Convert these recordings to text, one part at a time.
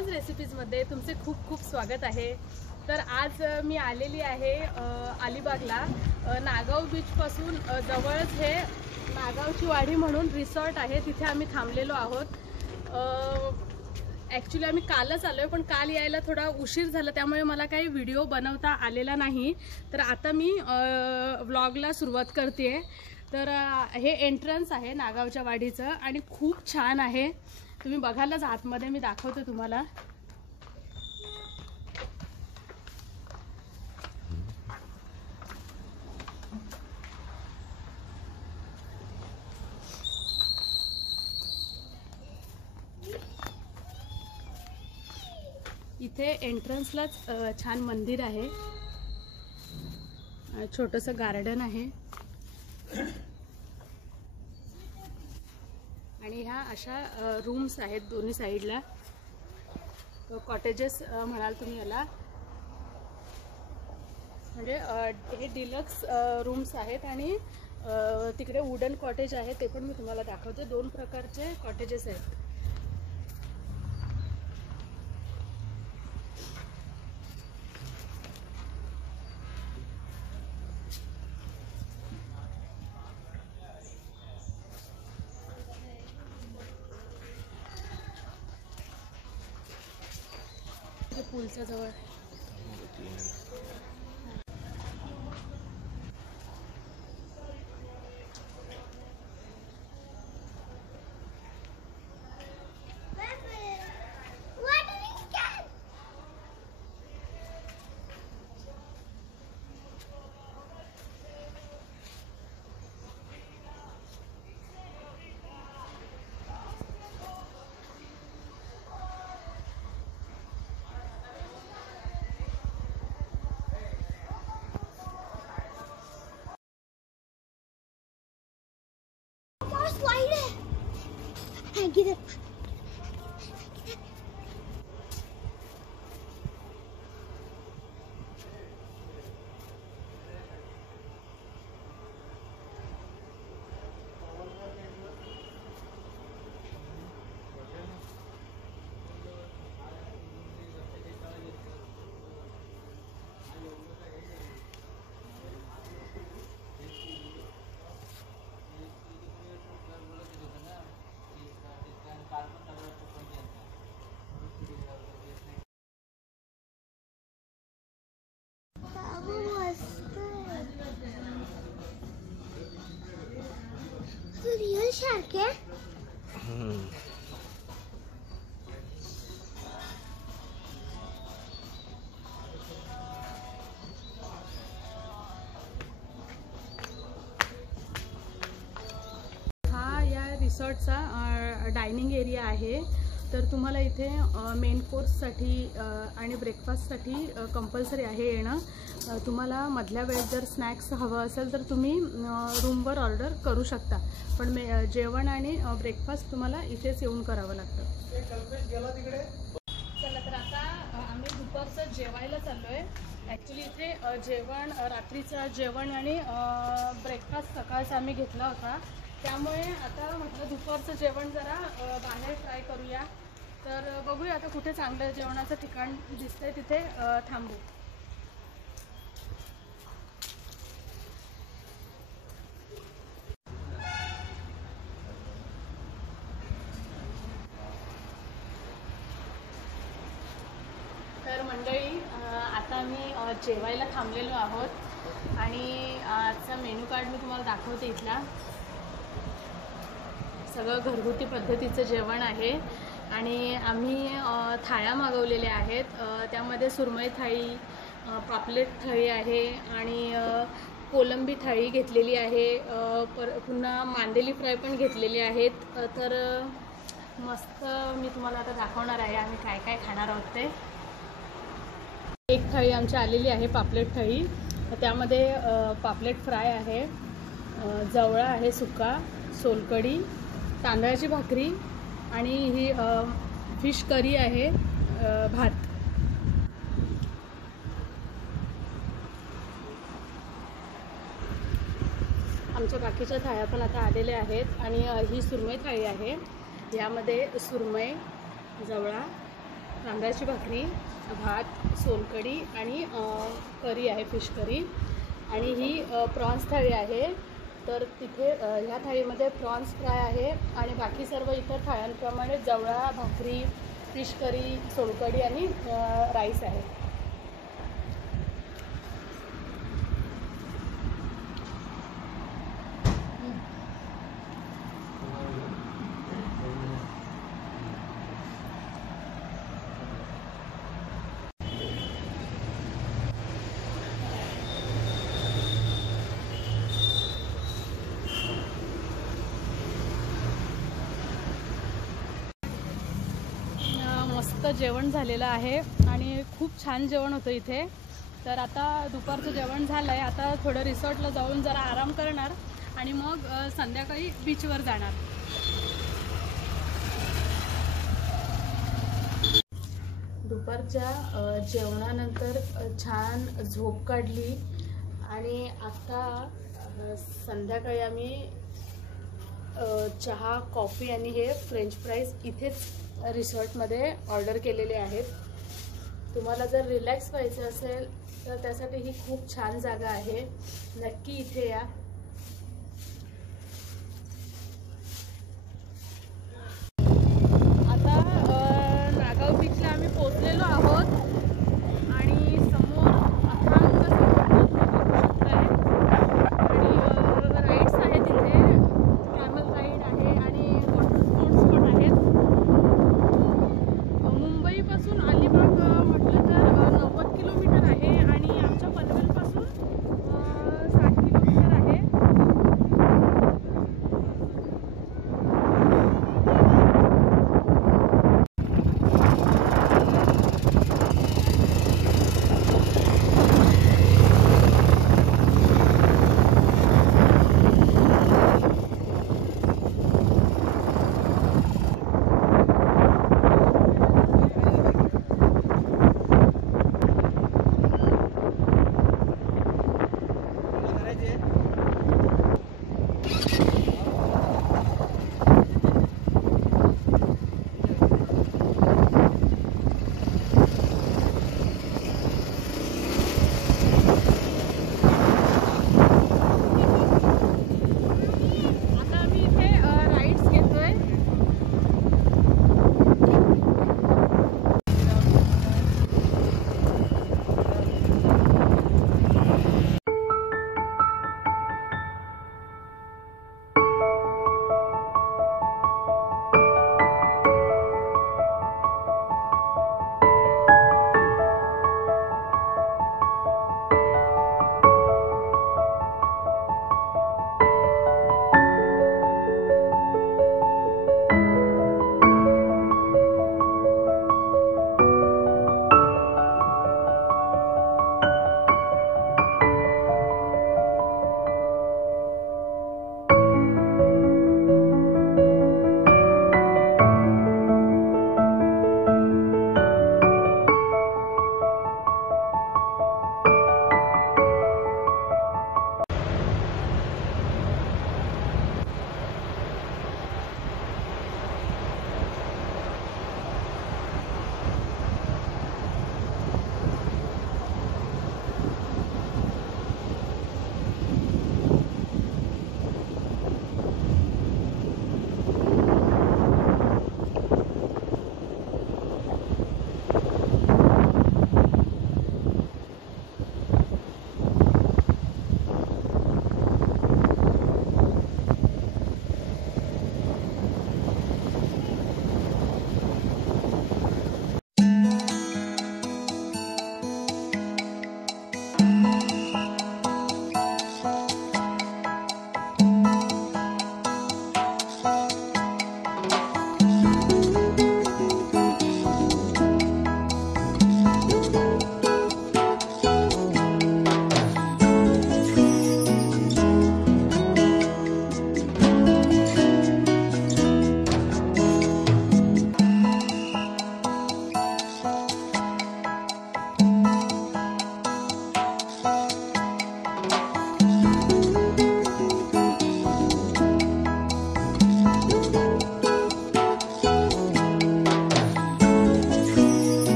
सुषमाज रेसिपीजमध्ये तुमचे खूप खूप स्वागत आहे। तर आज मी आलेली आहे अलिबागला। नागाव बीचपासून जवळच हे नागावची वाडी म्हणून रिसॉर्ट आहे, तिथे आम्ही थांबलेलो आहोत। ॲक्च्युली आम्ही कालच आलोय, पण काल यायला थोडा उशीर झाला, त्यामुळे मला काही व्हिडिओ बनवता आलेला नाही। तर आता मी व्लॉगला सुरुवात करते। तर हे एंट्रन्स आहे नागावच्या वाडीचं आणि खूप छान आहे। तुम्ही बघायलाच आतमध्ये मी दाखवते तुम्हाला। इथे एंट्रन्सलाच छान मंदिर आहे, छोटंसं गार्डन आहे आणि ह्या अशा रूम्स आहेत दोन्ही साइडला, कॉटेजेस म्हणाल तुम्ही याला। म्हणजे हे डिलक्स रूम्स आहेत आणि तिकडे वुडन कॉटेज आहे, ते पण मी तुम्हाला दाखवते। दोन प्रकारचे कॉटेजेस आहेत। पूलच्या जवळ रियल शार्क है। हा या रिसॉर्टचा डायनिंग एरिया आहे। तर तुम्हाला इथे मेन कोर्ससाठी आणि ब्रेकफास्टसाठी कंपल्सरी आहे येणं। तुम्हाला मधल्या वेळेत जर स्नॅक्स हवं असेल तर तुम्ही रूमवर ऑर्डर करू शकता, पण जेवण आणि ब्रेकफास्ट तुम्हाला इथेच येऊन करावं लागतं। चला, तर आता आम्ही दुपारचं जेवायला चाललो आहे। ॲक्च्युली इथे जेवण, रात्रीचं जेवण आणि ब्रेकफास्ट सकाळचा आम्ही घेतला होता, त्यामुळे आता म्हटलं दुपारचं जेवण जरा बाहेर ट्राय करूया। तर बघूया आता कुठे चांगलं जेवणाचं ठिकाण दिसतंय तिथे थांबू। तर मंडळी, आता आम्ही जेवायला थांबलेलो आहोत आणि आजचा मेनू कार्ड मी तुम्हाला दाखवते। इथला सगळं घरगुती पद्धतीचं जेवण आहे आणि आम्ही थाळ्या मागवलेल्या आहेत। त्यामध्ये सुरमई थाळी, पापलेट थाळी आहे आणि कोलंबी थाळी घेतलेली आहे, पुन्हा मांदेली फ्राय पण घेतलेली आहेत। तर मस्त मी तुम्हाला आता दाखवणार आहे आम्ही काय काय खाणार आहोत ते। एक थाळी आमची आलेली आहे पापलेट थाळी, त्यामध्ये पापलेट फ्राय आहे, जवळा आहे सुका, सोलकढी, तांदळाची भाकरी आणि ही फिश करी आहे, भात। आमच्या बाकीच्या थाळ्या पण आता आलेल्या आहेत आणि ही सुरमई थाळी आहे। यामध्ये सुरमई, जवळा, तांदळाची भाकरी, भात, सोलकढी आणि करी आहे, फिश करी. आणि ही प्रॉन्स थाळी आहे. तर तिथे ह्या थाळीमध्ये प्रॉन्स फ्राय आहे आणि बाकी सर्व इतर थाळ्यांप्रमाणे जवळा, भाकरी, फिश करी, सोलकढी आणि राईस आहे. मस्त जेवण झालेलं आहे आणि खूप छान जेवण होतं इथे. तर आता दुपारचं जेवण झालं आहे. आता थोडं रिसॉर्टला जाऊन जरा आराम करणार आणि मग संध्याकाळी बीचवर जाणार. दुपारच्या जेवणानंतर छान झोप काढली आणि आता संध्याकाळी आम्ही चहा, कॉफी आणि हे फ्रेंच फ्राईज इथेच रिसॉर्टमध्ये ऑर्डर केलेले आहेत. तुम्हाला जर रिलॅक्स व्हायचं असेल तर त्यासाठी ही खूप छान जागा आहे. नक्की इथे या. आता नागाव बीचला आम्ही पोहोचलेलो आहोत आणि समोर अथांग समुद्र बघू शकताय आणि राईड्स आहेत इथे. कॅमल राईड आहे आणि वॉटर स्पोर्ट्स पण आहेत. मुंबईपासून अलिबाग म्हटलं तर 90 किलोमीटर आहे आणि आमच्या पनवेलपासून 60 किलोमीटर आहे.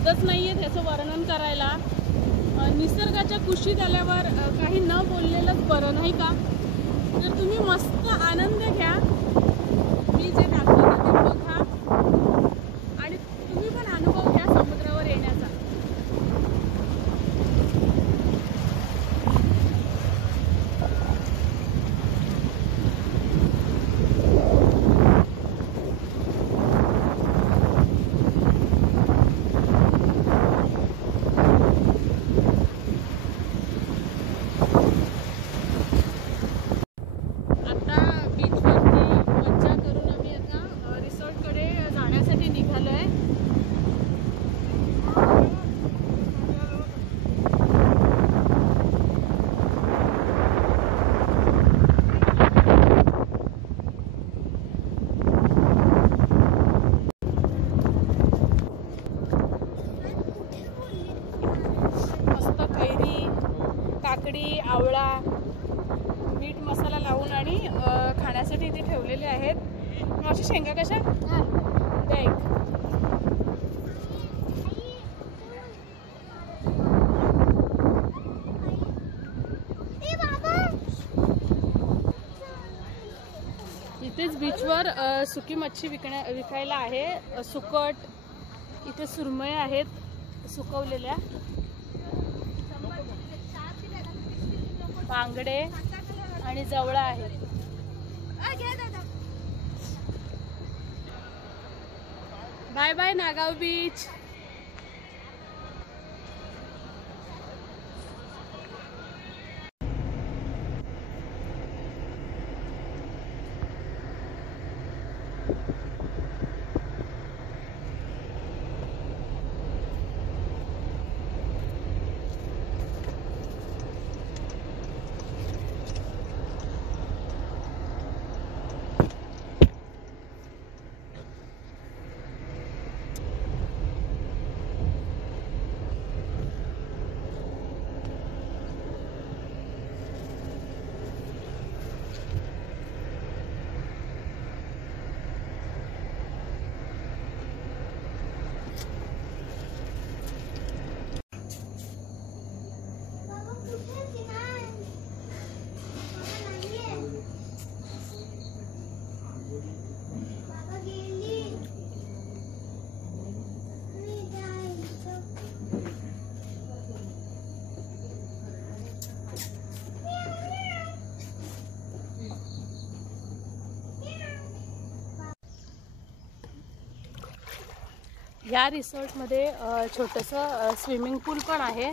शब्दच नाही आहेत ह्याचं वर्णन करायला. निसर्गाच्या कुशीत आल्यावर काही न बोललेलंच बरं नाही का. तर तुम्ही मस्त आनंद घ्या, मी जे दाखवलं ते बघा आणि तुम्ही पण अनुभव घ्या समुद्रावर येण्याचा. काकडी, आवळा, मीठ मसाला लावून आणि खाण्यासाठी इथे ठेवलेले आहेत. मावशी शेंगा कशा द्या एक. इथेच बीचवर सुकी मच्छी विकायला आहे. सुकट, इथे सुरमई आहेत सुकवलेल्या, बांगडे आणि जवळा आहेत. Bye bye Nagaon beach. या रिसॉर्टमध्ये छोटंसं स्विमिंग पूल पण आहे.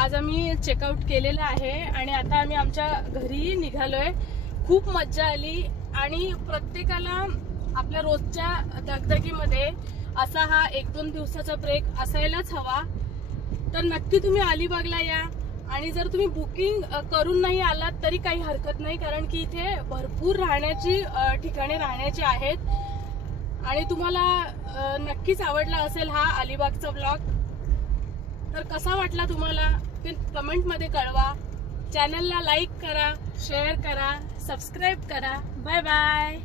आज आम्ही चेकआउट केलेलं आहे आणि आता आम्ही आमच्या घरी निघालोय. खूप मज्जा आली आणि प्रत्येकाला आपल्या रोजच्या दगदगीमध्ये असा हा 1-2 दिवसाचा ब्रेक असायलाच हवा. तर नक्की तुम्ही अलिबागला या आणि जर तुम्ही बुकिंग करून नाही आलात तरी काही हरकत नाही, कारण की इथे भरपूर राहण्याची ठिकाणे राहण्याची आहेत आणि तुम्हाला नक्कीच आवडला असेल हा अलिबागचा ब्लॉग. तर कसा वाटला तुम्हाला ते कमेंटमध्ये कळवा. चॅनलला लाईक करा, शेअर करा, सबस्क्राईब करा. Bye bye.